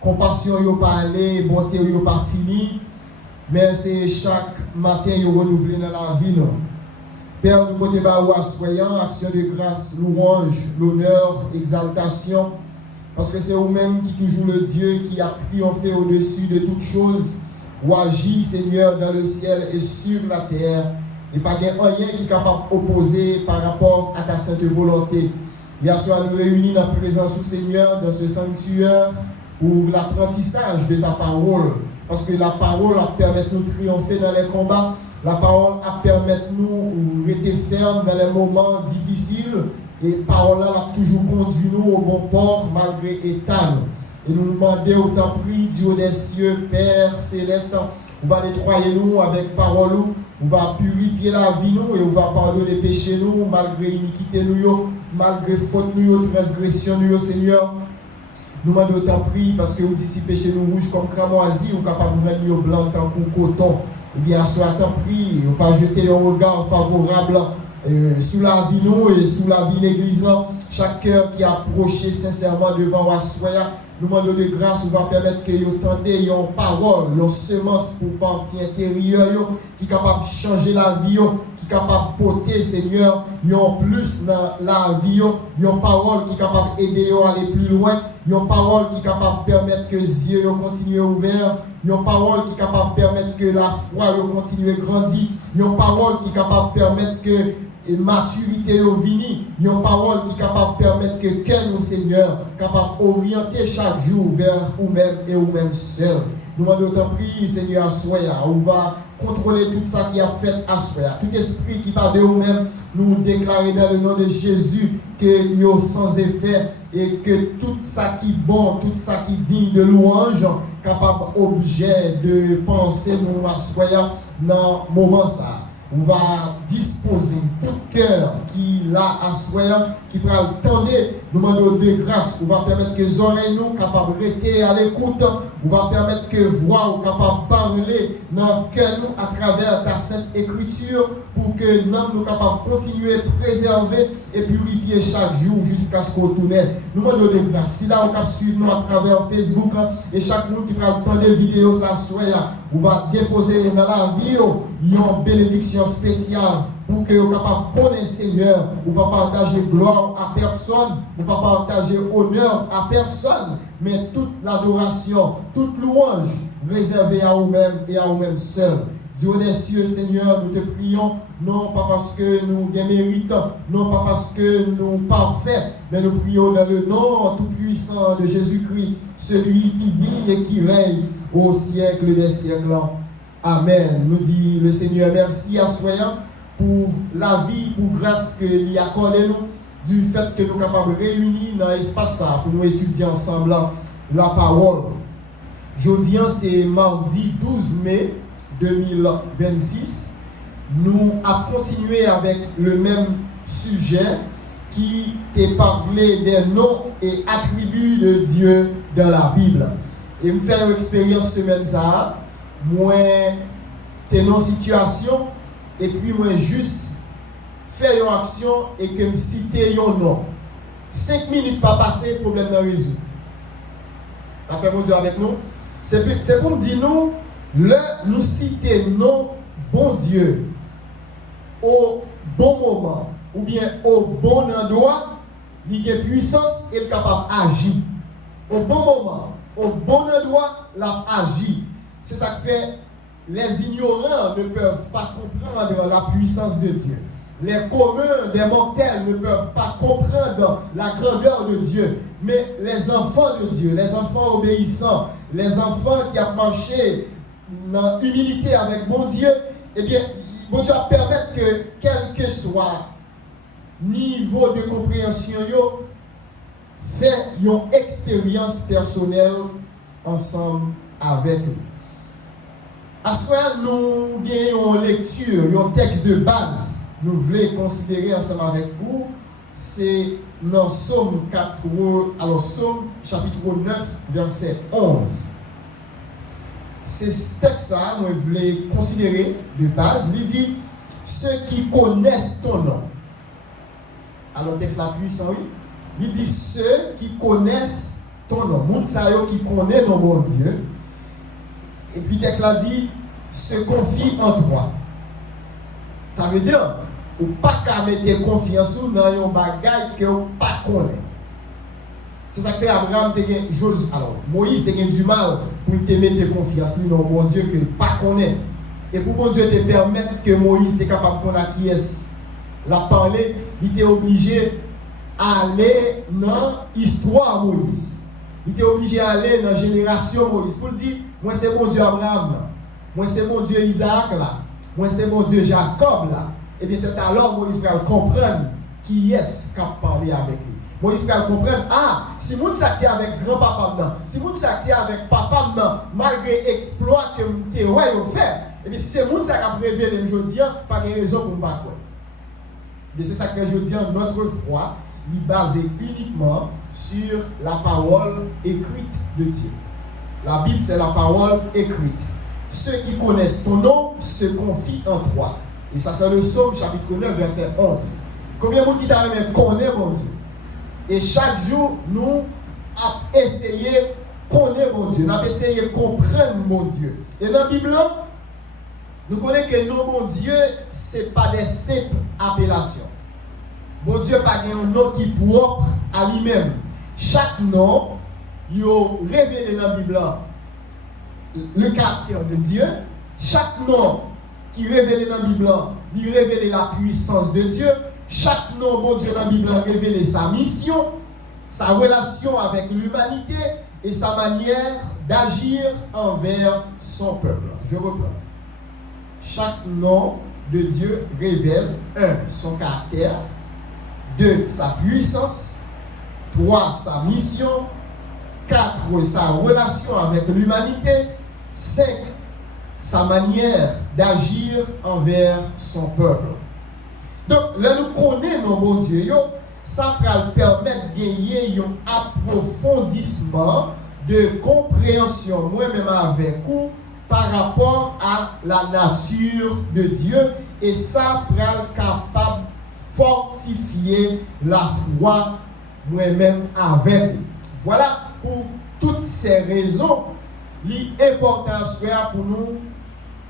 compassion yo pas aller, bonté yo pas fini, mais c'est chaque matin yo renouvelé dans la vie non. Père, nous côté ba ou assoyant, action de grâce, louange, l'honneur, exaltation, parce que c'est vous-même qui toujours le Dieu qui a triomphé au-dessus de toutes choses, ou agit, Seigneur, dans le ciel et sur la terre, et pas rien qui est capable d'opposer par rapport à ta sainte volonté. Hier soir, nous réunis dans la présence du Seigneur, dans ce sanctuaire, pour l'apprentissage de ta parole, parce que la parole va permettre de nous triompher dans les combats, la parole va permettre de nous rester fermes dans les moments difficiles, et la parole va toujours conduire nous au bon port malgré l'état. Et nous demandons autant prix, Dieu des cieux, Père céleste, on va nettoyer nous avec parole, on va purifier la vie nous, et on va pardonner les péchés nous, malgré l'iniquité nous, malgré faute nous, transgression nous, Seigneur. Nous demandons autant prix parce que vous dites si péché nous rouge comme cramoisi, ou capable de rendre nous blanc tant que coton. Eh bien, soit tant prix, on va jeter un regard favorable sous la vie nous et sous la vie de l'église. Chaque cœur qui a approché sincèrement devant Wassoya, nous demandons de grâce, on va permettre que vous entendez une parole, une semence pour partie intérieure, qui est capable de changer la vie, qui est capable de porter, Seigneur, en plus dans la vie, une parole qui est capable d'aider à aller plus loin, une parole qui est capable de permettre que les yeux continuent ouverts, une parole qui est capable de permettre que la foi continue à grandir, une parole qui est capable de permettre que et maturité au vini, il y a une parole qui est capable de permettre que quel Seigneur capable d'orienter chaque jour vers vous-même et vous-même seul. Nous demandons autant prier, Seigneur, à Soya. On va contrôler tout ça qui a fait à Soya. Tout esprit qui parle de vous-même, nous déclarer dans le nom de Jésus que il y a sans effet et que tout ça qui est bon, tout ça qui digne de louange, capable objet de penser nous à Soya dans le moment ça. On va disposer tout cœur qui l'a à soi, qui prend le temps nous demandons de grâce. On va permettre que les oreilles nous capables de rester à l'écoute. On va permettre que voix nous capables de parler dans le cœur nous à travers ta sainte écriture pour que nous capables de continuer à préserver et purifier chaque jour jusqu'à ce qu'on tourne. Nous demandons de grâce. Si là on cap suivre nous à travers Facebook et chaque monde qui prend le temps des vidéos ça soit, on va déposer dans la vie une bénédiction spéciale pour que vous soyez capable de connaître Seigneur, ou pas partager gloire à personne, ou pas partager honneur à personne, mais toute l'adoration, toute louange réservée à vous-même et à vous-même seul. Dieu des cieux, Seigneur, nous te prions, non pas parce que nous méritons, non pas parce que nous parfaits, mais nous prions dans le nom tout-puissant de Jésus-Christ, celui qui vit et qui règne au siècle des siècles. Amen. Nous dit le Seigneur, merci à Soyant pour la vie, pour grâce que lui accorde nous, du fait que nous sommes capables de réunir dans l'espace ça pour nous étudier ensemble la parole. Jeudi, c'est mardi 12 mai 2026. Nous avons continué avec le même sujet qui est parlé des noms et attributs de Dieu dans la Bible. Et me faire une expérience semaine ça, moi, t'es dans une situation, et puis moi juste faire une action et que me citer un nom. 5 minutes pas passer, problème n'est résolu. Après mon Dieu avec nous, c'est pour me dire nous citer non bon Dieu au bon moment ou bien au bon endroit, il a puissance et est capable d'agir. Au bon moment, au bon endroit, il agit. C'est ça que fait les ignorants ne peuvent pas comprendre la puissance de Dieu. Les communs des mortels ne peuvent pas comprendre la grandeur de Dieu. Mais les enfants de Dieu, les enfants obéissants, les enfants qui ont marché dans humilité avec mon Dieu, eh bien, bon Dieu va permettre que quel que soit niveau de compréhension, fait une expérience personnelle ensemble avec lui. À ce moment, nous avons une lecture, un texte de base. Nous voulons considérer ensemble avec vous. C'est dans Somme 4, alors Somme chapitre 9, verset 11. C'est ce texte-là, nous voulons considérer de base. Il dit ceux qui connaissent ton nom. Alors, texte là puissant, oui. Il dit ceux qui connaissent ton nom. Moun sa yo qui connaît nos bon Dieu. Et puis le texte là dit, se confie en toi. Ça veut dire, ou pas qu'à mettre confiance dans un bagage que ou pas connaît. C'est ça que fait Abraham, alors Moïse a du mal pour te mettre confiance dans bon Dieu que pas connaît. Et pour bon Dieu te permettre que Moïse soit capable de connaître qui est la parler, il était obligé d'aller dans l'histoire Moïse. Il était obligé d'aller dans la génération Moïse. Pour dire, moi c'est mon Dieu Abraham, moi c'est mon Dieu Isaac là, moi c'est mon Dieu Jacob là. Et bien c'est alors Moïse va comprendre qui est-ce qui a parlé avec lui. Moïse va comprendre, ah, si vous êtes avec grand-papa, si vous êtes avec papa, malgré l'exploit que vous avez fait, et bien si c'est vous qui avez révélé aujourd'hui, pas de raison pour ne pas croire. Et c'est ça que je dis, notre foi est basée uniquement sur la parole écrite de Dieu. La Bible, c'est la parole écrite. Ceux qui connaissent ton nom se confient en toi. Et ça, c'est le Psaume chapitre 9, verset 11. Combien de monde qui t'a même connaît mon Dieu? Et chaque jour, nous avons essayé de connaître mon Dieu. Nous avons essayé de comprendre mon Dieu. Et dans la Bible, nous connaissons que nos mon Dieu, ce n'est pas des simples appellations. Mon Dieu n'a pas un nom qui est propre à lui-même. Chaque nom, il a révélé dans la Bible le caractère de Dieu. Chaque nom qui est révélé dans la Bible, il révèle la puissance de Dieu. Chaque nom, bon Dieu, dans la Bible révèle sa mission, sa relation avec l'humanité et sa manière d'agir envers son peuple. Je reprends. Chaque nom de Dieu révèle 1. Son caractère, 2. Sa puissance, 3. Sa mission, 4. Sa relation avec l'humanité, 5. Sa manière d'agir envers son peuple. Donc, là, nous connaissons nos bons dieux, ça va permettre de gagner un approfondissement de compréhension, moi-même avec vous, par rapport à la nature de Dieu, et ça va capable de fortifier la foi, moi-même avec vous. Voilà, pour toutes ces raisons, l'importance pour nous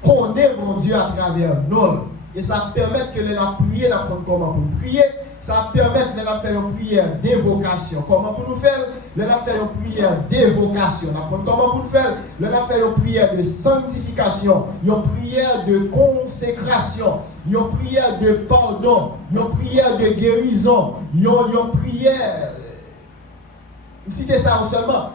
connaître mon Dieu à travers nous. Et ça permet que nous prions, nous apprenons comment pour prier. Ça permet que nous faire une prière d'évocation. Comment pour nous faire? Nous faire une prière d'évocation. Nous apprenons comment pour nous faire? Nous faire une prière de sanctification, une prière de consécration, une prière de pardon, une prière de guérison, une prière. Citez ça seulement.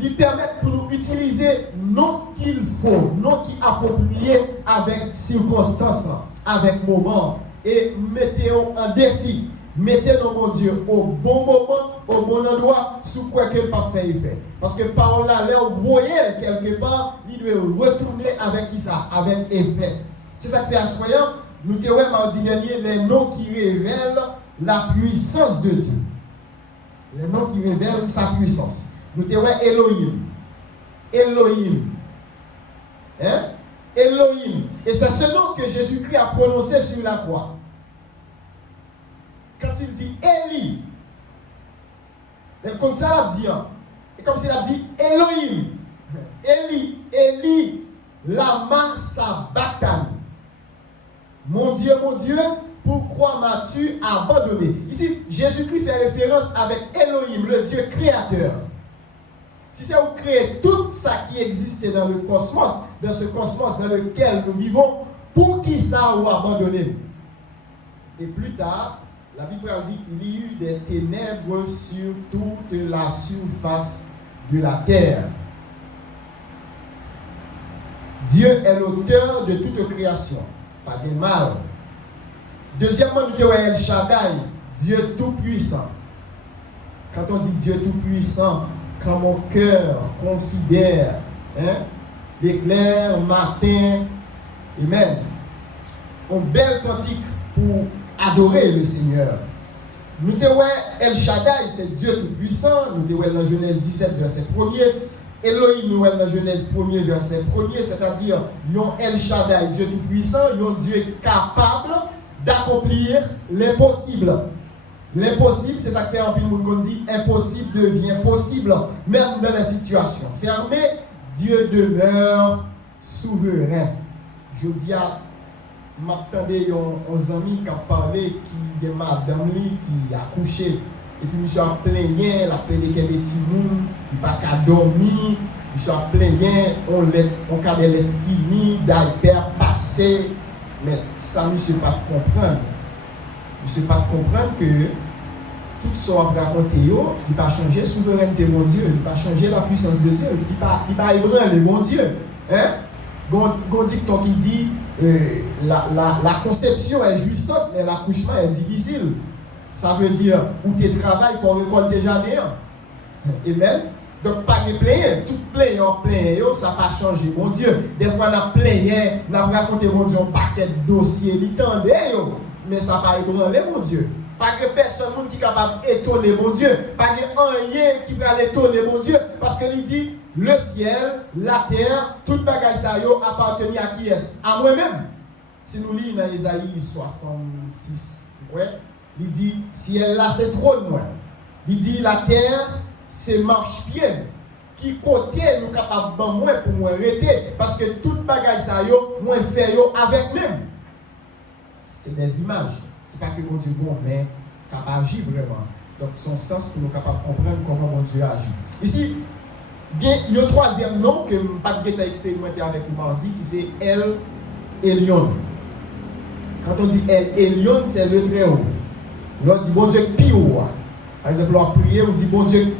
Il permet pour nous utiliser non qu'il faut, non qui approprié avec circonstances, avec moment, et mettez-vous en défi, mettez-nous mon Dieu au bon moment, au bon endroit, sous quoi que pas fait effet. Parce que par là, vous voyez quelque part, il doit retourner avec qui ça, avec effet. C'est ça que fait à soyant, nous te voyons mardi dernier les noms qui révèlent la puissance de Dieu. Les noms qui révèlent sa puissance. Nous te voyons Elohim. Elohim. Hein? Elohim. Et c'est ce nom que Jésus-Christ a prononcé sur la croix. Quand il dit Eli, et comme ça il a dit, et comme s'il a dit Elohim. Eli, Eli, lama sabachthani. Mon Dieu, pourquoi m'as-tu abandonné? Ici, Jésus-Christ fait référence avec Elohim, le Dieu créateur. Si c'est vous créez tout ça qui existe dans le cosmos, dans ce cosmos dans lequel nous vivons, pour qui ça vous abandonné? Et plus tard, la Bible dit qu'il y a eu des ténèbres sur toute la surface de la terre. Dieu est l'auteur de toute création, pas de mal. Deuxièmement, nous avons El Shaddai, Dieu tout-puissant. Quand on dit Dieu tout-puissant, quand mon cœur considère l'éclair matin, amen, un bel cantique pour adorer le Seigneur. Nous avons El Shaddai, c'est Dieu tout-puissant. Nous avons dans Genèse 17, verset 1er. Elohim, nous avons dans Genèse 1er, verset 1er, c'est-à-dire, yon El Shaddai, Dieu tout-puissant, yon Dieu capable d'accomplir l'impossible. L'impossible, c'est ça que fait un peu de monde qu'on dit, impossible devient possible, même dans la situation fermée, Dieu demeure souverain. Je dis à m'attendais aux amis qui ont parlé, qui est madame qui a couché, et puis monsieur a plaigné, la plaigné qu'elle est petit monde, il n'a pas qu'à dormir, monsieur a plaigné, on a des lettres finies, d'hyper passé, mais ça monsieur pas comprendre. Monsieur pas comprendre que tout ce qu'on a raconté, il ne va pas changer la souveraineté de mon Dieu, il ne va pas changer la puissance de Dieu, il ne va pas ébranler mon Dieu. Hein? On dit qui dit la conception est jouissante, mais l'accouchement est difficile. Ça veut dire où tu travailles, il faut récolter jardin. Amen. Donc, pas de plaigner, tout plaigner, ça n'a pas changé. Mon Dieu, des fois, on a plaigné, on a raconté, mon Dieu, un paquet de dossiers, mais ça n'a pas ébranlé, mon Dieu. Pas que personne qui est capable d'étonner, mon Dieu. Pas que rien qui va l'étonner, mon Dieu. Parce qu'il dit, le ciel, la terre, toute bagaille ça appartient à qui est-ce? À moi-même. Si nous lisons dans Isaïe 66, ouais, il dit, ciel là, c'est trop de moi. Il dit, la terre, c'est marche-pied. Qui côté nous capable de moi pour moi arrêter. Parce que toute bagaille ça moi fait avec même. C'est des images. C'est pas que mon Dieu bon, mais capable d'agir vraiment. Donc, son sens pour nous capables de comprendre comment mon Dieu agit. Ici, bien, il y a un troisième nom que je n'ai pas de détail expérimenté avec vous mardi, qui c'est El Elyon. Quand on dit El Elyon, c'est le très haut. On dit bon Dieu plus haut. Par exemple, on prie, on dit bon Dieu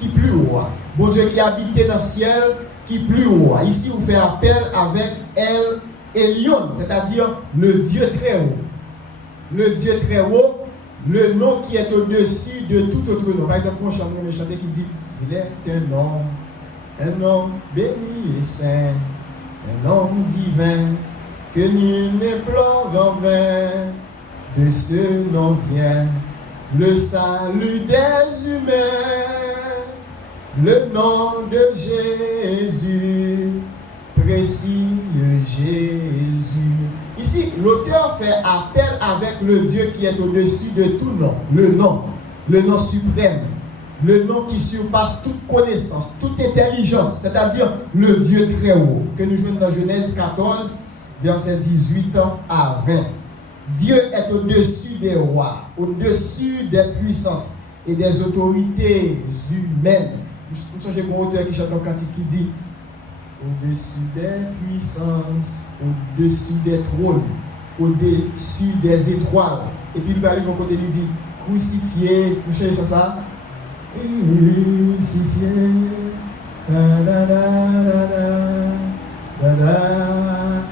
qui plus haut. Bon Dieu qui habite dans le ciel, qui plus haut. Ici, on fait appel avec El Elyon, c'est-à-dire le Dieu très haut. Le Dieu très haut, le nom qui est au-dessus de tout autre nom. Par exemple, quand on chante qui dit, il est un homme béni et saint, un homme divin, que nul n'implore en vain. De ce nom vient le salut des humains, le nom de Jésus, précieux Jésus. Ici, l'auteur fait appel avec le Dieu qui est au-dessus de tout nom, le nom suprême, le nom qui surpasse toute connaissance, toute intelligence, c'est-à-dire le Dieu très haut, que nous jouons dans Genèse 14, verset 18 à 20. Dieu est au-dessus des rois, au-dessus des puissances et des autorités humaines. Vous savez, mon auteur qui chante un cantique qui dit au-dessus des puissances, au-dessus des trônes, au-dessus des étoiles. Et puis il va aller de côté, il dit crucifié, vous cherchez ça? Crucifié,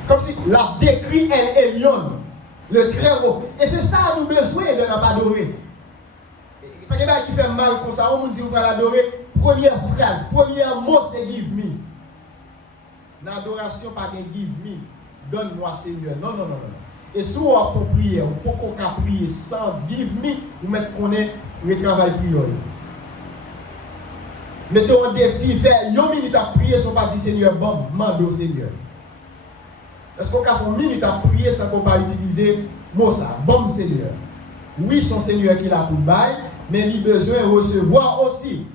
comme si la décrit El Elyon, le très haut. Et c'est ça nous besoin de ne pas adorer. Pas quelqu'un qui fait mal comme ça, on dit on va l'adorer. Première phrase, premier mot, c'est give me. L'adoration pas de give me. Donne-moi Seigneur. Non. Et si on a fait prier, on peut qu'on prier sans give me, ou mettre qu'on est le travail prière. Mettons un défi, faire une minute à prier sans pas dire Seigneur, bon, mando Seigneur. Est-ce qu'on a fait une minute à prier sans qu'on pas utiliser mot ça, bon Seigneur? Oui, son Seigneur qui l'a pour bail, mais il a besoin de recevoir aussi.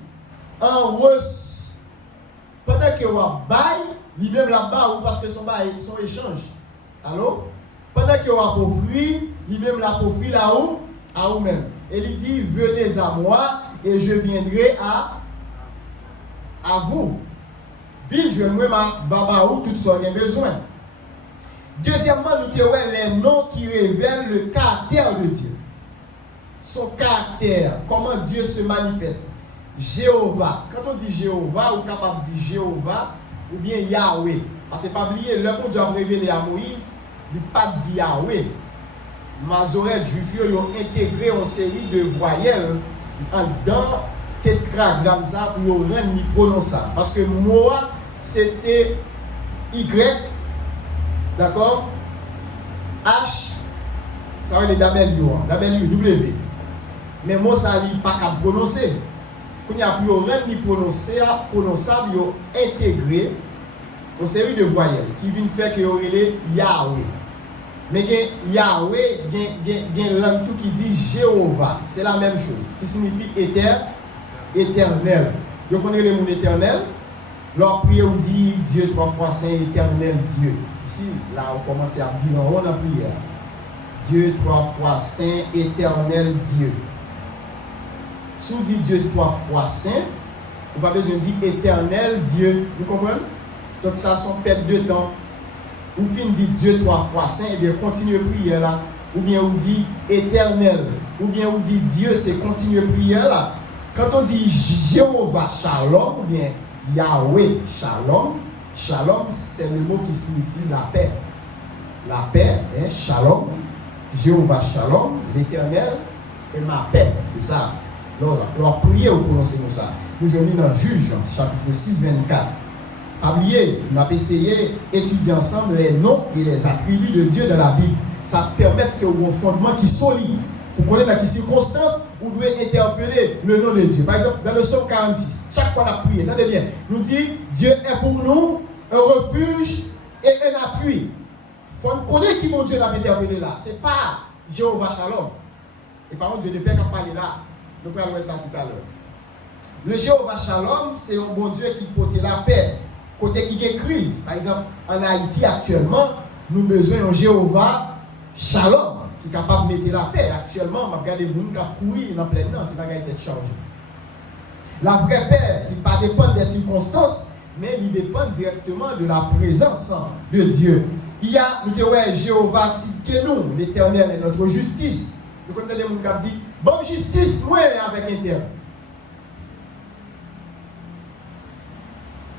Pendant que vous bail, lui-même là-bas, parce que son bail, son échange. Allô? Pendant que vous offrir, lui-même l'a offrir là-haut, à vous-même. Et il dit, venez à moi et je viendrai à vous. Ville, je vais ma où tout ça, il y a besoin. Deuxièmement, nous avons les noms qui révèlent le caractère de Dieu. Son caractère, comment Dieu se manifeste. Jéhovah. Quand on dit Jéhovah, on est capable de dire Jéhovah ou bien Yahweh. Parce que pas oublier, le monde Dieu a révélé à Moïse, il n'a pas dit Yahweh. Masorette, Juifs, ils ont intégré une série de voyelles dans tétragramme ça pour rendre prononçable. Parce que moi, c'était Y, d'accord? H, ça va être W. Mais moi, ça n'est pas qu'à prononcer. Quand il y a plus rien prononçable, il y a intégré une série de voyelles qui viennent faire que y aurait Yahweh. Mais Yahweh, il y a langue tout qui dit Jéhovah. C'est la même chose. Qui signifie éternel. Vous connaissez le mot éternel? Leur prière on dit Dieu 3 fois saint, éternel Dieu. Ici, là, on commence à dire en haut la prière. Dieu 3 fois saint, éternel Dieu. Si on dit Dieu 3 fois saint, on n'a pas besoin de dire éternel Dieu. Vous comprenez? Donc ça, c'est une perte de temps. Ou fin dit Dieu 3 fois saint, et bien continuez prière là. Ou bien on dit éternel. Ou bien on dit Dieu, c'est continuer prière là. Quand on dit Jéhovah Shalom, ou bien Yahweh Shalom, Shalom c'est le mot qui signifie la paix. La paix, hein, Shalom. Jéhovah Shalom, l'éternel est ma paix. C'est ça. Alors, priez ou prononcez nous ça. Nous sommes dans Juge, chapitre 6, 24. Pas oublier, on a essayé d'étudier ensemble les noms et les attributs de Dieu dans la Bible. Ça permet que vous un fondement qui est solide. Pour connaître dans quelles circonstances vous devez interpeller le nom de Dieu. Par exemple, dans le psaume 46, chaque fois qu'on a prié, attendez bien, nous dit Dieu est pour nous un refuge et un appui. Il faut connaître qui mon Dieu l'a interpellé là. Ce n'est pas Jéhovah Shalom. Et par contre, Dieu de Père qui a parlé là. Nous allons voir ça tout à l'heure. Le Jéhovah Shalom, c'est un bon Dieu qui porte la paix. Côté qui est crise. Par exemple, en Haïti actuellement, nous avons besoin d'un Jéhovah Shalom qui est capable de mettre la paix. Actuellement, on regarde les gens qui courent dans plein temps, c'est pas qu'elle est changée. La vraie paix, il ne pas dépend des circonstances, mais il dépend directement de la présence de Dieu. Il y a, nous disons, Jéhovah Tzidkenu, l'Éternel est notre justice. Nous connaissons des gens qui disent, bonne justice, moi, avec un terme.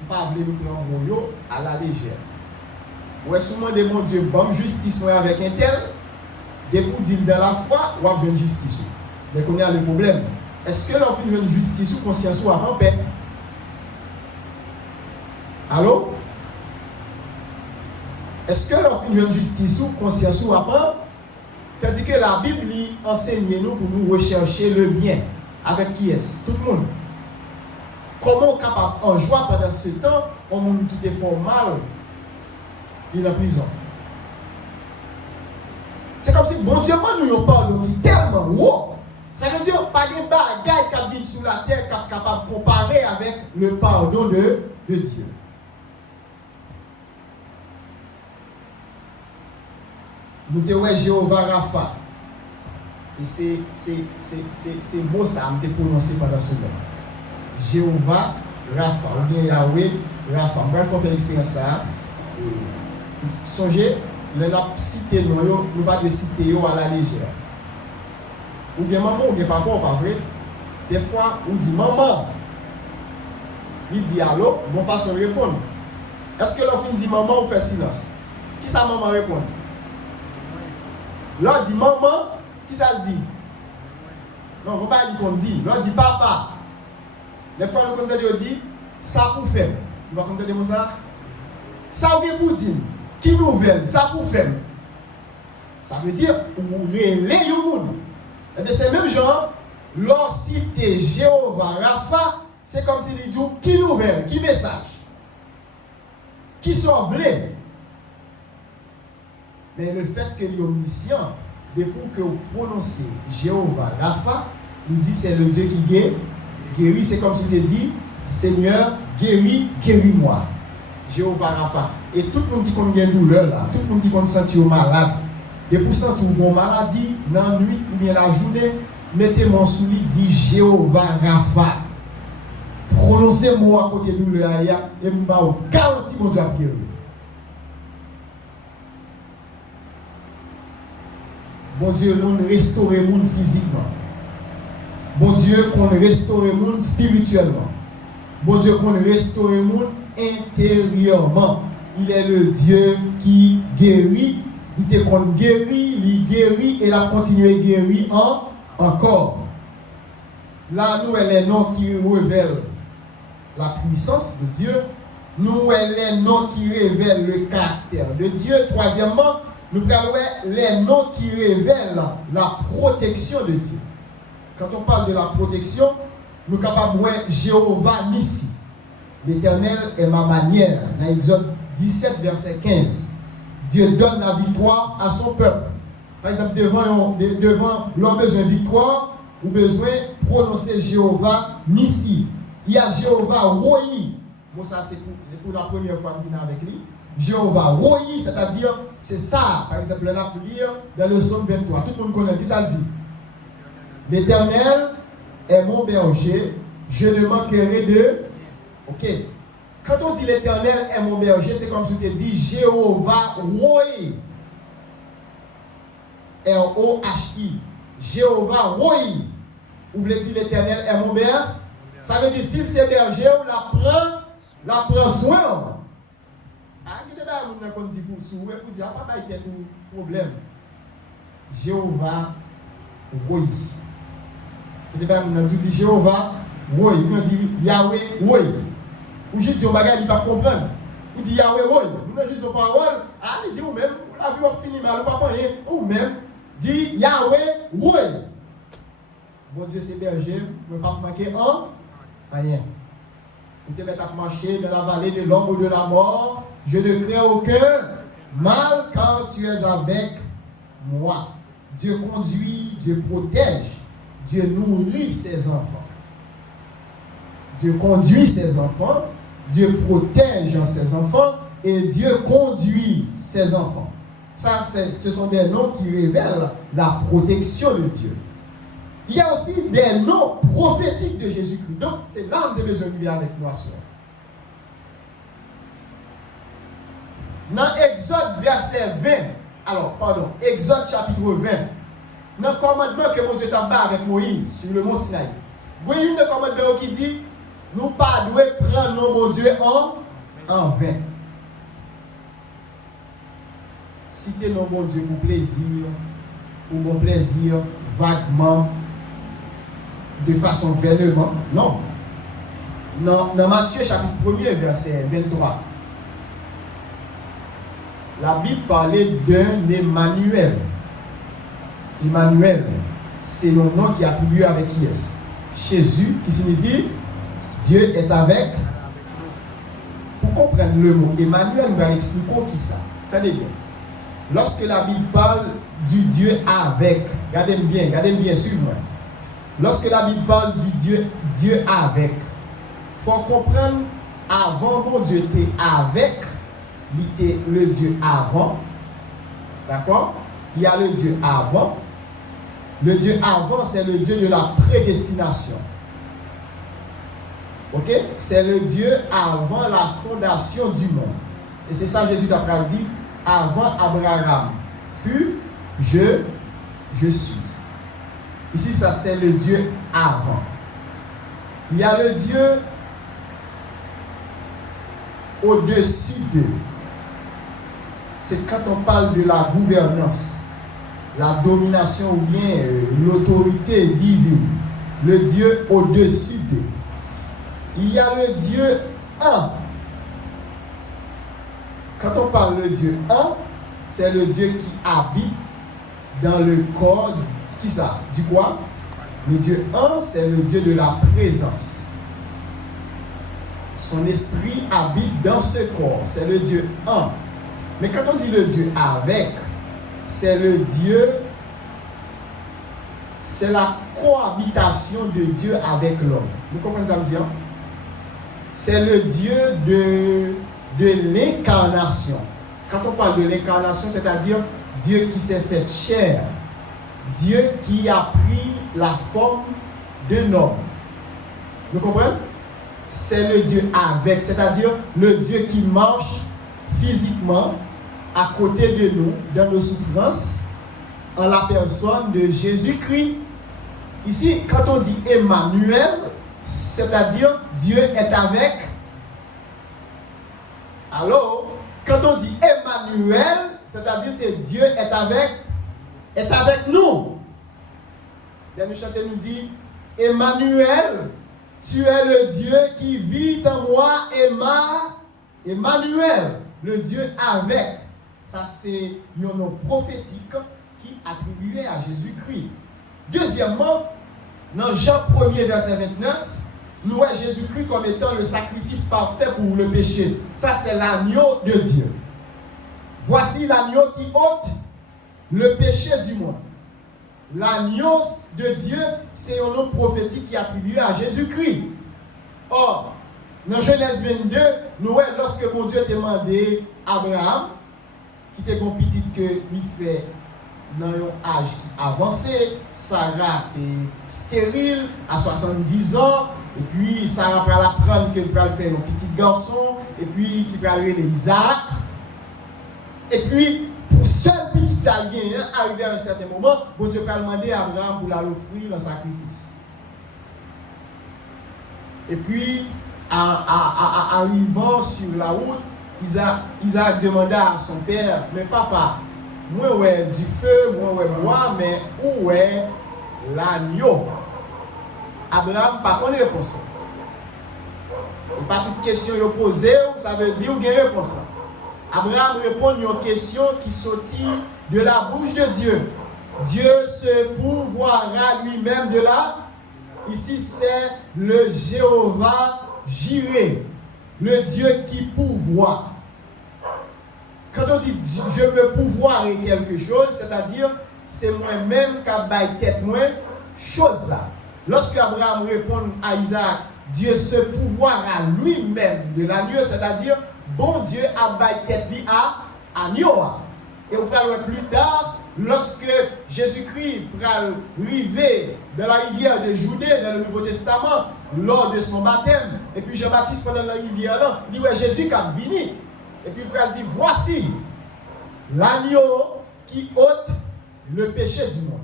Pas voulu nous prendre à la légère. Ou est-ce que de mon Dieu, bonne justice, moi, avec un tel, des coups dit dans la foi, ou avec une justice. Mais qu'on a le problème. Est-ce que l'on fait une justice ou conscience ou en paix? Allô? Est-ce que l'on fait une justice ou conscience ou en paix? Tandis que la Bible enseigne nous pour nous rechercher le bien. Avec qui est-ce? Tout le monde. Comment on est capable en joie pendant ce temps, on monde qui te fait mal, il est en prison. C'est comme si bon Dieu nous parle qui est tellement haut. Ça veut dire pas de bagaille qui vivent sur la terre qui est capable de comparer avec le pardon de Dieu. Nous devons Jéhovah Rapha. Et c'est beau ça, je me prononcé pendant ce moment. Jéhovah Rapha, ou bien Yahweh Rapha. Moi, il faut faire l'expérience ça. Songez, le cité, nous ne pas de citer à la légère. Ou bien maman, ou bien papa, pas vrai. Des fois, on dit maman. Il dit allô, bonne façon de répondre. Est-ce que l'enfant dit maman ou fait silence? Qui ça maman répond? L'on dit maman, qui ça le dit? Non, on ne va pas dire qu'on dit. L'on dit papa. Les fois, le compte dit ça pour faire. Vous va compter de ça? Ça ou bien pour dire. Qui nouvelle? Ça pour faire. Ça veut dire, vous relais le monde. Et bien, c'est le même genre, lorsque cité Jéhovah Rapha, c'est comme s'il dit, qui nouvelle, qui message, qui semblait. Mais le fait que l'omniscient, depuis que vous prononcez Jéhovah Rapha, nous dit c'est le Dieu qui guérit, c'est comme si vous dit, Seigneur, guéris-moi. Jéhovah Rapha. Et tout le monde qui connaît une douleur, là, tout le monde qui connaît sentir malade, et pour sentir une maladie, dans la nuit ou bien la journée, mettez mon sous lui, dit Jéhovah Rapha. Prononcez-moi à côté de douleur, et je vous garantis mon Dieu à guérir. Bon Dieu, qu'on restaure le monde physiquement. Bon Dieu, qu'on restaure le monde spirituellement. Bon Dieu, qu'on restaure le monde intérieurement. Il est le Dieu qui guérit. Il te compte guéri, il guérit et il a continué à guérir encore. Là, nous, elle est non qui révèle la puissance de Dieu. Nous, elle est non qui révèle le caractère de Dieu. Troisièmement, nous avons les noms qui révèlent la protection de Dieu. Quand on parle de la protection, nous sommes capables de voir Jéhovah Nissi. L'Éternel est ma manière. Dans Exode 17, verset 15. Dieu donne la victoire à son peuple. Par exemple, devant leur besoin de victoire, ou besoin de prononcer Jéhovah Nissi. Il y a Jéhovah Roi. Bon, ça c'est pour la première fois que je viens avec lui. Jéhovah Roi, c'est-à-dire, c'est ça. Par exemple, on a pu lire dans le psaume 23. Tout le monde connaît, qui ça dit? L'Éternel est mon berger, je ne manquerai de... Ok. Quand on dit l'Éternel est mon berger, c'est comme si tu dis Jéhovah Roi. R-O-H-I. Jéhovah Roi. Vous voulez dire l'Éternel est mon berger? Ça veut dire si c'est berger, on la prend soin. Ah, qui est là, on dit pour souhait, pour dire, ah, pas de problème. Jéhovah Roi. Qui est là, on dit Jéhovah Roi. On dit Yahweh Roi. Ou juste dire, on ne peut pas comprendre. On dit Yahweh Roi. Nous avons juste une parole. Ah, il dit, ou même, la vie va finir mal, ou pas rien. Ou même, dit Yahweh Roi. Bon Dieu, c'est berger, vous ne pouvez pas manquer rien. Vous te mettez à marcher dans la vallée de l'ombre de la mort. Je ne crains aucun mal car tu es avec moi. Dieu conduit, Dieu protège, Dieu nourrit ses enfants. Dieu conduit ses enfants, Dieu protège ses enfants et Dieu conduit ses enfants. Ça, ce sont des noms qui révèlent la protection de Dieu. Il y a aussi des noms prophétiques de Jésus-Christ. Donc, c'est l'âme de besoin qui vient avec nous à soi. Dans Exode verset 20, Exode chapitre 20, dans le commandement que mon Dieu t'a bas avec Moïse sur le mont Sinaï, il y a un commandement qui dit, nous pas devons prendre mon Dieu en vain. Citer nos bon Dieu pour plaisir, ou bon plaisir, vaguement, de façon vainement. Non. Dans Matthieu chapitre 1er, verset 23, la Bible parlait d'un Emmanuel. Emmanuel, c'est le nom qui est attribué avec qui est Jésus, qui signifie Dieu est avec. Pour comprendre le mot Emmanuel, nous allons expliquer qui ça. Attendez bien. Lorsque la Bible parle du Dieu avec, regardez bien, suivez-moi. Lorsque la Bible parle du Dieu avec, il faut comprendre, avant mon Dieu était avec, il était le Dieu avant. D'accord? Il y a le Dieu avant. Le Dieu avant, c'est le Dieu de la prédestination. Ok? C'est le Dieu avant la fondation du monde. Et c'est ça Jésus t'a dit, avant Abraham fut, je suis. Ici, ça c'est le Dieu avant. Il y a le Dieu au-dessus d'eux. C'est quand on parle de la gouvernance, la domination ou bien l'autorité divine. Le Dieu au-dessus d'eux. Il y a le Dieu un. Quand on parle de Dieu un, c'est le Dieu qui habite dans le corps. Qui ça? Du quoi? Le Dieu un, c'est le Dieu de la présence. Son esprit habite dans ce corps. C'est le Dieu un. Mais quand on dit le Dieu avec, c'est le Dieu, c'est la cohabitation de Dieu avec l'homme. Vous comprenez ça me dire? C'est le Dieu de l'incarnation. Quand on parle de l'incarnation, c'est-à-dire Dieu qui s'est fait chair. Dieu qui a pris la forme d'un homme. Vous comprenez? C'est le Dieu avec, c'est-à-dire le Dieu qui marche physiquement à côté de nous, dans nos souffrances, en la personne de Jésus-Christ. Ici, quand on dit Emmanuel, c'est-à-dire Dieu est avec. Alors, quand on dit Emmanuel, c'est-à-dire c'est Dieu est avec nous. Bien, nous chantons, nous dit Emmanuel, tu es le Dieu qui vit en moi, Emmanuel, le Dieu avec. Ça, c'est un nom prophétique qui est attribué à Jésus-Christ. Deuxièmement, dans Jean 1er, verset 29, nous voyons Jésus-Christ comme étant le sacrifice parfait pour le péché. Ça, c'est l'agneau de Dieu. voici l'agneau qui ôte le péché du monde. L'agneau de Dieu, c'est un nom prophétique qui est attribué à Jésus-Christ. Or, dans Genèse 22, nous voyons lorsque mon Dieu a demandé à Abraham, qui était un petit que il fait dans un âge avancé, Sarah était stérile à 70 ans, et puis Sarah va apprendre qu'elle va faire un petit garçon, et puis qui va aller Isaac. Et puis, pour seul petit alguien, arrivé à un certain moment, bon Dieu va demander à Abraham pour l'offrir en sacrifice. Et puis, arrivant sur la route, Isaac demanda à son père, mais papa, moi ouais du feu, moi ouais bois, mais où est l'agneau? Abraham n'a pas de réponse. Et pas toute question posée, ça veut dire qu'il y a une réponse. Abraham répond à une question qui sortit de la bouche de Dieu. Dieu se pourvoira lui-même de là. Ici, c'est le Jéhovah Jireh, le Dieu qui pourvoit. Quand on dit je peux pourvoir quelque chose, c'est-à-dire c'est moi-même qui baille tête moi chose là. Lorsque Abraham répond à Isaac, Dieu se pourvoira lui-même de l'agneau, c'est-à-dire bon Dieu a baille tête lui à Noah. Et on va le plus tard, lorsque Jésus-Christ va arriver dans la rivière de Judée, dans le Nouveau Testament, lors de son baptême, et puis Jean-Baptiste pendant la rivière là, il dit ouais, Jésus qui a venu. Et puis il va dire voici l'agneau qui ôte le péché du monde.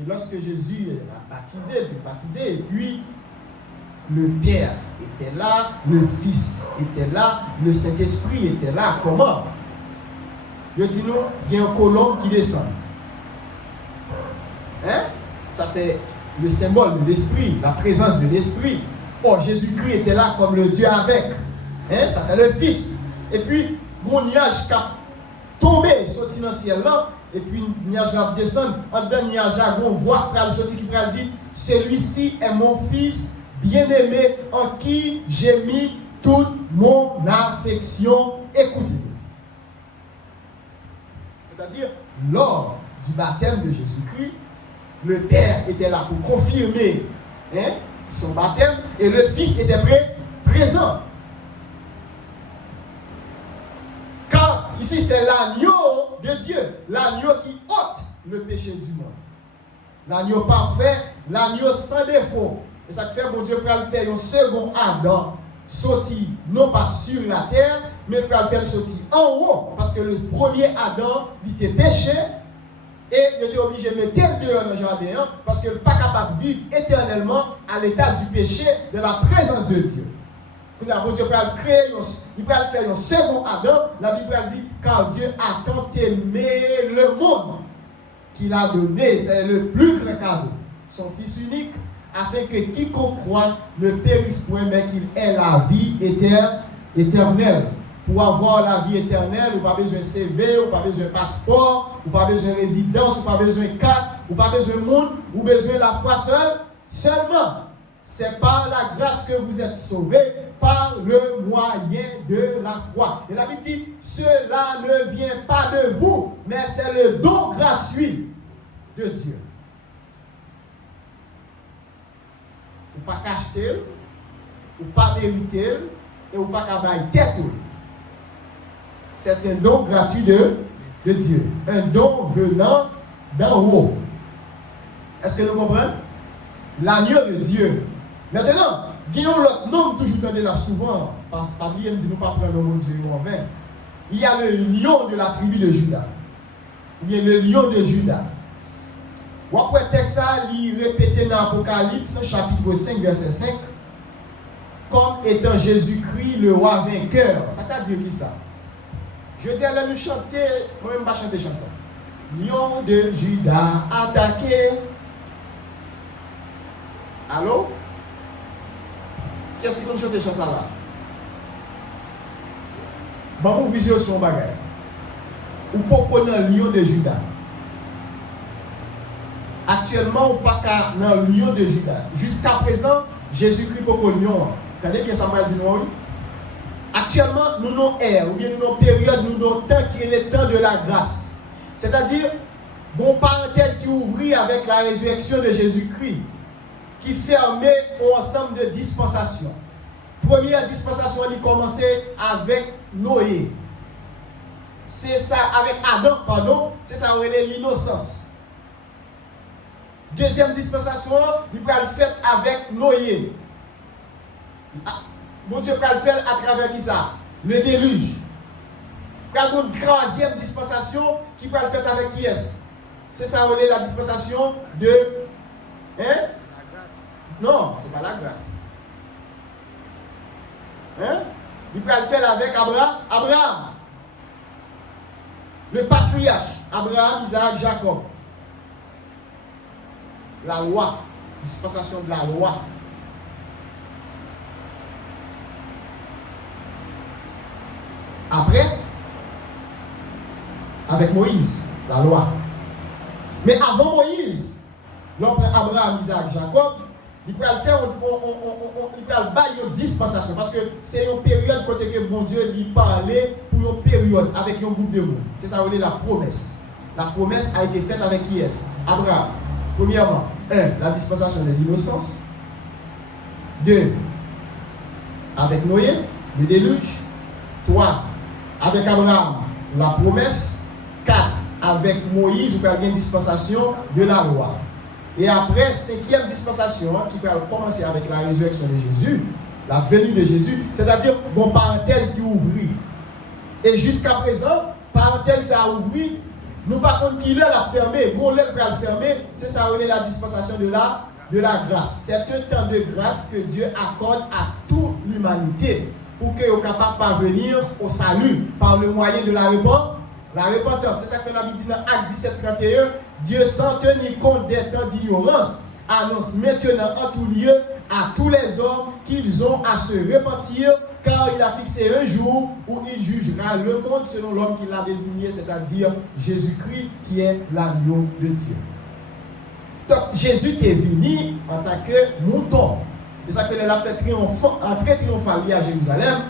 Et lorsque Jésus a baptisé, et puis le Père était là, le Fils était là, le Saint-Esprit était là. Comment? Je dis nous, il y a un colombe qui descend. Hein? Ça c'est le symbole de l'Esprit, la présence de l'Esprit. Oh, Jésus-Christ était là comme le Dieu avec. Hein? Ça c'est le Fils. Et puis, mon nuage qui a tombé, sorti dans le ciel là, et puis le nuage va descendre. En dedans, le nuage là, on voit qui sorti qui va dire, celui-ci est mon Fils bien-aimé en qui j'ai mis toute mon affection. Écoutez-le. C'est-à-dire, lors du baptême de Jésus-Christ, le Père était là pour confirmer son baptême et le Fils était présent. Car ici, c'est l'agneau de Dieu, l'agneau qui ôte le péché du monde. L'agneau parfait, l'agneau sans défaut. Et ça fait bon Dieu pour le faire un second Adam sorti non pas sur la terre, mais pour le faire sortir en haut. Parce que le premier Adam, il était péché et il était obligé de mettre dehors dans le jardin parce qu'il n'est pas capable de vivre éternellement à l'état du péché de la présence de Dieu. Bon Dieu peut le créer, il peut le faire un second Adam. La Bible dit car Dieu a tant aimé le monde qu'il a donné, c'est le plus grand cadeau, son Fils unique, afin que quiconque croit ne périsse point, mais qu'il ait la vie éternelle. Pour avoir la vie éternelle, ou pas besoin de CV, ou pas besoin de passeport, ou pas besoin de résidence, ou pas besoin de carte, ou pas besoin de monde, ou besoin de la foi seulement. C'est par la grâce que vous êtes sauvés, par le moyen de la foi. Et la Bible dit, cela ne vient pas de vous, mais c'est le don gratuit de Dieu. Ou pas qu'acheter, ou pas mériter, et ou pas qu'abailler tête. C'est un don gratuit de Dieu. Un don venant d'en haut. Est-ce que nous comprenons? L'agneau de Dieu. Maintenant, il y a l'autre nom toujours entendu là souvent. Parce que la Bible dit nous pas prendre le mot Dieu en vain. Il y a le lion de la tribu de Juda. Il y a le lion de Juda. Ou après texte ça, il répété dans Apocalypse, chapitre 5, verset 5, comme étant Jésus-Christ le roi vainqueur. Ça veut dire qui ça? Je dis à nous chanter, moi-même pas chanter chanson. Lion de Juda attaqué. Allô? Qu'est-ce qu'on chante chanson là? Bon, mon vision sur un bagage. Ou pour connaître Lion de Juda. Actuellement, on pas qu'à dans le lion de Juda. Jusqu'à présent, Jésus-Christ pour le lion. Attendez bien, ça m'a dit non. Actuellement, nous avons ère, ou bien nous avons période, nous avons temps qui est le temps de la grâce. C'est-à-dire, une parenthèse qui ouvrit avec la résurrection de Jésus-Christ, qui fermait un ensemble de dispensations. Première dispensation, elle commençait avec Noé. C'est ça, avec Adam, pardon, c'est ça où elle est l'innocence. Deuxième dispensation, il peut le faire avec Noé. Bon Dieu peut le faire à travers qui ça? Le déluge. Il y a une troisième dispensation qui peut le faire avec qui est-ce? C'est ça où est la dispensation de... Hein? La grâce. Non, c'est pas la grâce. Hein? Il peut le faire avec Abraham. Le patriarche. Abraham, Isaac, Jacob. La loi. Dispensation de la loi. Après, avec Moïse, la loi. Mais avant Moïse, l'homme Abraham, Isaac, Jacob, il peut le faire, il peut le bailler une dispensation. Parce que c'est une période côté que bon Dieu lui parlait pour une période avec un groupe de monde. C'est ça, on est la promesse. La promesse a été faite avec qui est-ce? Abraham. Premièrement, 1. La dispensation de l'innocence. 2. Avec Noé, le déluge. 3. Avec Abraham, la promesse. 4. Avec Moïse, vous avez une dispensation de la loi. Et après, 5e dispensation, qui peut commencer avec la résurrection de Jésus, la venue de Jésus, c'est-à-dire une parenthèse qui ouvrit. Et jusqu'à présent, parenthèse a ouvert, nous par contre qui l'a fermé, Golel peut le fermer, c'est ça, on est la dispensation de la grâce. C'est un temps de grâce que Dieu accorde à toute l'humanité pour qu'elle soit capable de parvenir au salut par le moyen de la repentance. C'est ça que la Bible dit dans Actes 17, 31. Dieu, sans tenir compte des temps d'ignorance, annonce maintenant en tout lieu à tous les hommes qu'ils ont à se repentir, car il a fixé un jour où il jugera le monde selon l'homme qu'il a désigné, c'est-à-dire Jésus-Christ qui est l'agneau de Dieu. Donc Jésus est venu en tant que mouton. C'est ça qu'il a fait entrer triomphal à Jérusalem.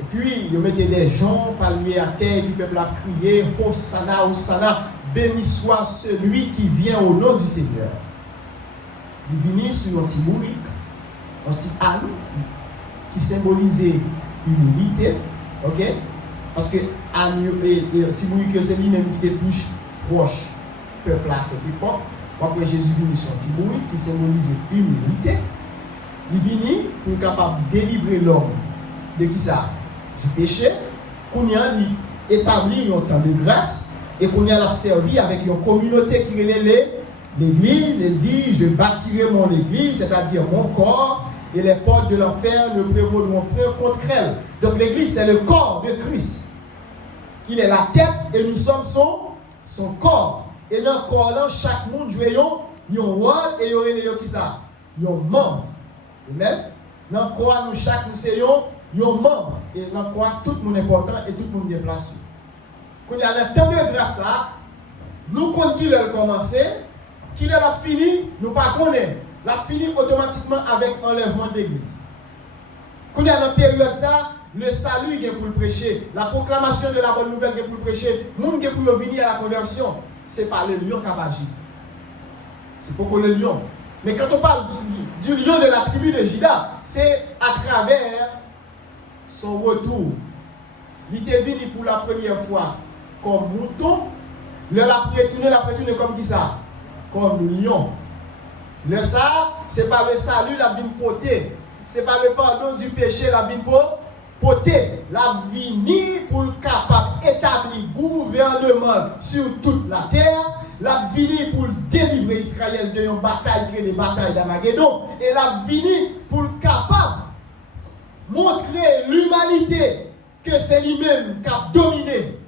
Et puis, il mettait des gens palmiers à terre, et puis le peuple a crié, Hosanna, Hosanna, béni soit celui qui vient au nom du Seigneur. Il venait sur un petit bourrique, un petit âne, qui symbolisait humilité, ok? Parce que âne et petit bourrique, c'est lui-même qui était plus proche du peuple à cette époque. Après, Jésus venait sur un petit bourrique qui symbolisait humilité. Il venait pour être capable de délivrer l'homme de qui ça? Du péché, qu'on y a établi un temps de grâce et qu'on y a servi avec une communauté qui est l'église et dit je bâtirai mon église, c'est-à-dire mon corps, et les portes de l'enfer ne prévaudront point contre elle. Donc l'église c'est le corps de Christ. Il est la tête et nous sommes son corps. Et dans le corps là, chaque monde joue un rôle et il y aurait qui ça? Un membre. Amen. Dans le corps nous chaque nous soyons un membre. Et dans le corps tout le monde est important et tout le monde est placé. Quand il y a le temps de grâce là, nous comptons qui l'a commencé, qui l'a fini, nous pas connaissons. L'a fini automatiquement avec enlèvement d'église. Quand il y a une période ça, le salut est pour le prêcher, la proclamation de la bonne nouvelle est pour le prêcher, le monde est pour venir à la conversion. Ce n'est pas le lion qui a agi. C'est pour que le lion. Mais quand on parle du lion de la tribu de Juda, c'est à travers son retour. Il était venu pour la première fois comme mouton, il a retourné comme qui ça? Comme lion. Le ça, ce n'est pas le salut, la vie potée. Ce n'est pas le pardon du péché, la vie potée. La vie pour le capable d'établir gouvernement sur toute la terre. La vie pour délivrer Israël de une bataille qui est la bataille d'Armageddon. Et la vie pour le capable montrer l'humanité que c'est lui-même qui a dominé.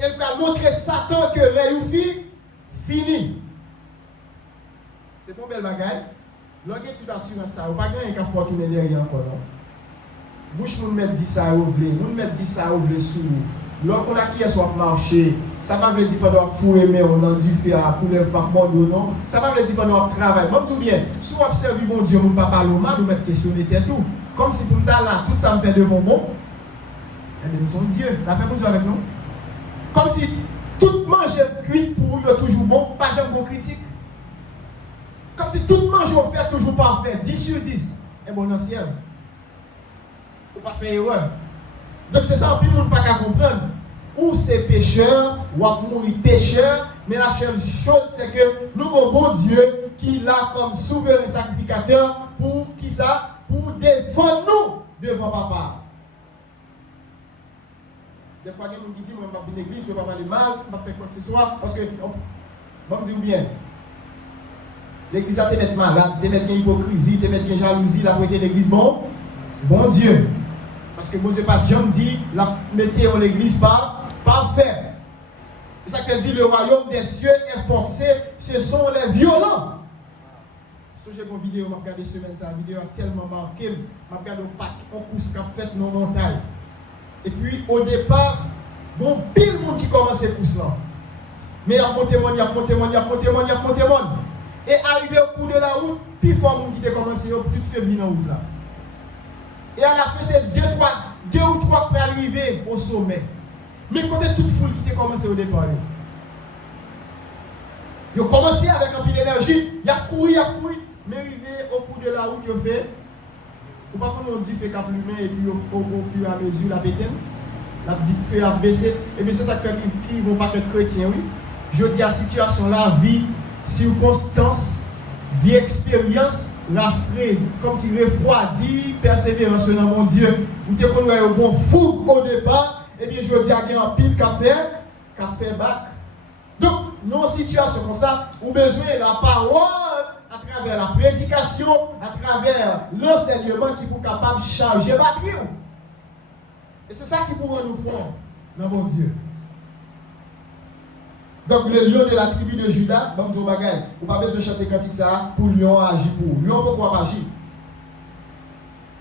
Et pour montrer Satan que réussit, fini. C'est bon bel bagaille. L'on a toute assurance ça. On pas gagner qu'à faut tourner derrière encore non. Bouche nous mettre 10 ça au vle, nous mettre 10 ça au vle sous. Lorsqu'on a qui est soit marcher, ça va veut dire pendant fouer mais on a dû faire pour ne pas mordre non. Ça va veut dire pendant travail. Même tout bien. Si on observe bon Dieu, mon papa Loma nous mettre questionner tout. Comme si pour nous là tout ça me fait devant bon. Eh bien, nous sommes Dieu. La paix pour Dieu avec nous. Comme si tout manger cuit pour eux est toujours bon, pas jamais bon critique. Comme si tout manger on fait toujours parfait, 10 sur 10. Et bon, dans le ciel. Ou pas faire erreur. Donc c'est ça, puis le monde pas qu'à comprendre. Ou c'est pécheur, ou à mourir pécheur, mais la seule chose c'est que nous avons bon Dieu qui l'a comme souverain sacrificateur pour qui ça? Pour défendre nous devant papa. Des fois, il y a des gens qui disent, je ne vais pas venir à l'église, je ne vais pas parler mal, je ne vais pas faire quoi que ce soit, parce que, bon, me dire bien, l'église a été mettre malade, te mettre une hypocrisie, te mettre une jalousie, la prêter l'église, bon Dieu. Parce que bon Dieu, pas de jamais dit, la mettez en l'église pas parfait. C'est ça qu'elle dit, le royaume des cieux est forcé, ce sont les violents. J'ai une vidéo, je regardé semaine, la vidéo a tellement marqué, je regardé au pack, on course qu'a fait nos montagnes. Et puis au départ, bon, pile monde qui commence à pousser là. Mais il y a monté monde, il y a monté monde, il y a monté monde, il y a monté monde. Et arrivé au cours de la route, puis il faut un monde qui a commencé à tout faiblir dans la route là. Et à la fin, c'est deux ou trois pour arriver au sommet. Mais quand toute foule qui a commencé au départ. Ils ont commencé avec un peu d'énergie, il a couru, mais arrivé au cours de la route, il a fait. Ou pas qu'on dit fait cap l'humain et puis au fur et à mesure la pétine, la petite fait à baisser. Et bien c'est ça qui fait qu'ils ne vont pas être chrétiens, oui. Je dis à la situation là, vie, circonstance, vie, expérience, la frais, comme si refroidi, persévérance dans mon Dieu. Ou tu connais un bon fou au départ, et bien je dis à un pile café bac. Donc, dans une situation comme ça, on a besoin de la parole à travers la prédication, à travers l'enseignement qui est capable de charger la batterie. Et c'est ça qui pourra nous faire dans mon Dieu. Donc, le lion de la tribu de Judas, dans le bagage, vous n'avez pas besoin de chanter cantique ça pour lion agir pour. Lion, pourquoi pas agir?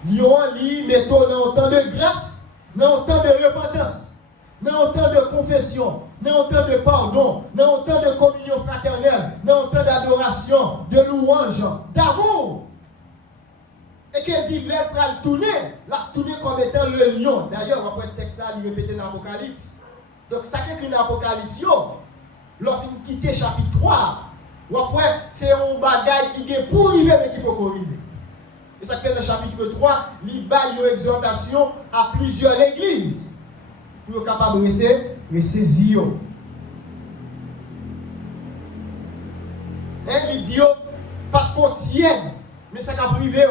Lion, lui, mettons dans un temps de grâce, dans un temps de repentance, dans un temps de confession, dans un temps de pardon, dans un temps de communion fraternelle, dans un temps d'adoration, de louange, d'amour. Et qu'elle dit, l'être va tourner comme étant le lion. D'ailleurs, on va prendre le texte ça, il répéter dans l'Apocalypse. Donc, ça qui est dans l'Apocalypse, lorsqu'il quitte chapitre 3, après, c'est un bagage qui est pour arriver, mais qui peut pas arriver. Et ça fait dans le chapitre 3, il y a une exhortation à plusieurs églises pour être capable de saisir. Et il dit, parce qu'on tient, mais ça n'a pas privé.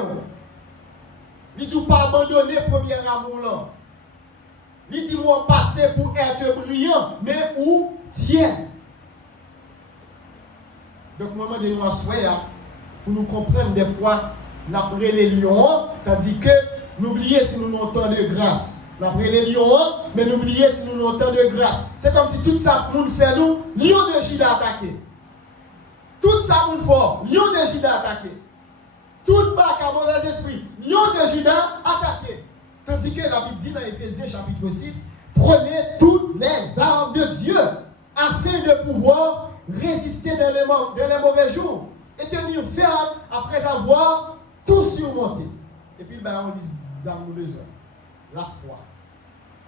Il dit, pas abandonner le premier amour là. Il dit, moi, passer pour être brillant, mais où tient. Donc, moment de nous asseoir, pour nous comprendre des fois, n'après les lions, tandis que n'oubliez si nous n'avons temps de grâce. N'après les lions, mais n'oubliez si nous n'avons temps de grâce. C'est comme si tout ça, nous fait nous, lion de Juda attaqué. Tout ça, nous fait, lion de Juda attaqué. Tout bac à mauvais esprit, lion de Juda attaqué. Tandis que la Bible dit dans Éphésiens chapitre 6, prenez toutes les armes de Dieu afin de pouvoir résister dans les mauvais jours et tenir ferme après avoir tout surmonté. Et puis, on dit les armes nous besoin. La foi,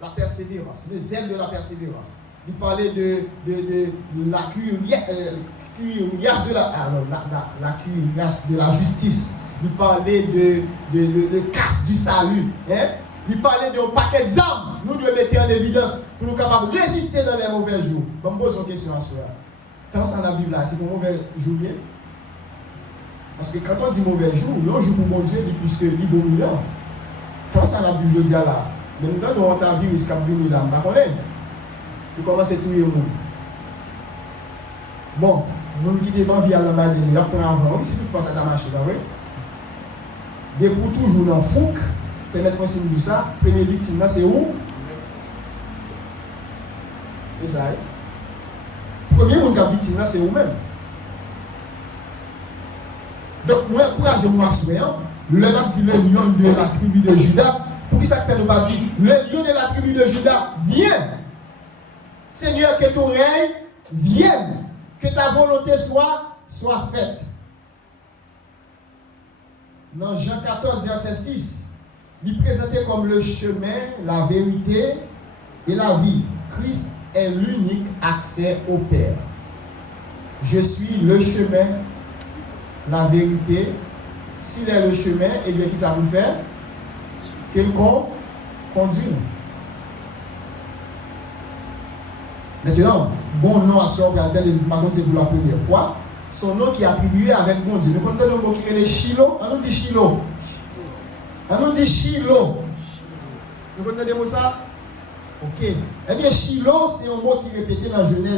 la persévérance, le zèle de la persévérance. Il parlait de la cuirasse de la justice. Il parlait de le casque du salut. Hein? Il parlait d'un paquet d'armes. Nous devons mettre en évidence pour nous capables de résister dans les mauvais jours. Je me pose une question à soi. Tant ça dans la Bible là, c'est pour mauvais jour. Parce que quand on dit mauvais jour, un jour pour mon Dieu, il dit plus que il vaut 1000 ans. Tant ça dans la Bible, je dis là. Mais nous avons un virus qui a venu là, je ne sais pas. Il commence à tuer le monde. Bon, nous qui devons vivre dans la vie, nous avons avant, si toutefois ça a marché, oui. Depuis toujours dans le fouc, permettez-moi de ça, la première victime, c'est où? C'est ça. Le premier monde qui a victime, c'est vous-même. Donc, moi, encourage de moi assurer, le lion de la tribu de Juda, pour qui ça fait nous pas dire, le lion de la tribu de Juda, viens. Seigneur, que ton règne vienne, que ta volonté soit faite. Dans Jean 14, verset 6, il présentait comme le chemin, la vérité et la vie. Christ est l'unique accès au Père. Je suis le chemin, la vérité. S'il est le chemin, eh bien, qui ça vous fait? Quelqu'un conduit. Maintenant, bon nom à son père, c'est pour la première fois. Son nom qui est attribué avec bon Dieu. Nous connaissons le mot qui est Shiloh. On nous dit Shiloh. On nous dit Shiloh. Vous connaissez ça? Ok. Eh bien, Shiloh, c'est un mot qui est répété dans Genèse